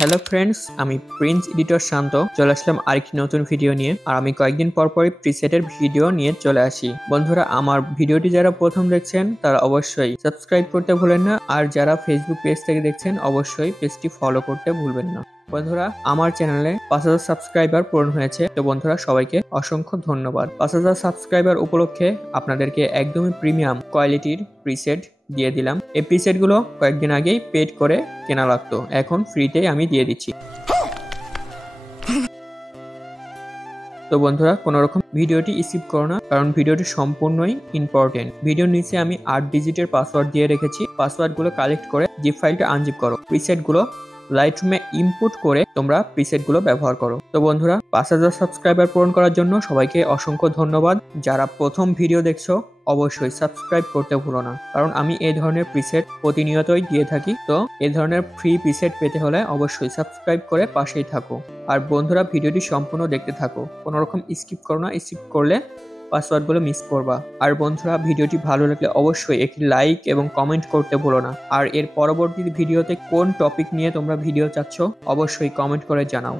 Hello friends, আমি Prince editor শান্ত চলে আসলাম আরেকটি নতুন ভিডিও নিয়ে। আর আমি কয়েকদিন পরপরই প্রিসেটের ভিডিও নিয়ে চলে আসি। বন্ধুরা, আমার ভিডিওটি যারা প্রথম দেখছেন তারা অবশ্যই সাবস্ক্রাইব করতে ভুলেন না, আর যারা ফেসবুক পেজ থেকে দেখছেন অবশ্যই পেজটি ফলো করতে ভুলবেন না। বন্ধুরা, আমার চ্যানেলে 5000 সাবস্ক্রাইবার পূরণ হয়েছে। তো বন্ধুরা, সবাইকে অসংখ্য ধন্যবাদ। 5000 সাবস্ক্রাইবার উপলক্ষে আপনাদেরকে একদমই প্রিমিয়াম কোয়ালিটির প্রিসেট দিয়ে দিলাম। এই প্রিসেট গুলো কয়েকদিন আগেই পেড করে কেনা লাগতো, এখন ফ্রিতেই আমি দিয়ে দিচ্ছি। তো বন্ধুরা, কোনো রকম ভিডিওটি স্কিপ করো না, কারণ ভিডিওটি সম্পূর্ণই ইম্পর্টেন্ট। ভিডিওর নিচে আমি 8 ডিজিটের পাসওয়ার্ড দিয়ে রেখেছি। পাসওয়ার্ড গুলো কালেক্ট করে জিপ ফাইলটা আনজিপ করো। প্রিসেট গুলো লাইটরুমে ইনপুট করে তোমরা প্রিসেট গুলো ব্যবহার করো। তো বন্ধুরা, 5000 সাবস্ক্রাইবার পূরণ করার জন্য সবাইকে অসংখ্য ধন্যবাদ। যারা প্রথম ভিডিও দেখছো অবশ্যই সাবস্ক্রাইব করতে ভুলো না, কারণ আমি এই ধরনের প্রিসেট প্রতিনিয়তই দিয়ে থাকি। তো এই ধরনের ফ্রি প্রিসেট পেতে হলে অবশ্যই সাবস্ক্রাইব করে পাশেই থাকো। আর বন্ধুরা, ভিডিওটি সম্পূর্ণ দেখতে থাকো, কোনো রকম স্কিপ করো না। স্কিপ করলে পাসওয়ার্ডগুলো মিস করবা। আর বন্ধুরা, ভিডিওটি ভালো লাগলে অবশ্যই একটি লাইক এবং কমেন্ট করতে ভুলো না। আর এর পরবর্তী ভিডিওতে কোন টপিক নিয়ে তোমরা ভিডিও চাচ্ছ অবশ্যই কমেন্ট করে জানাও।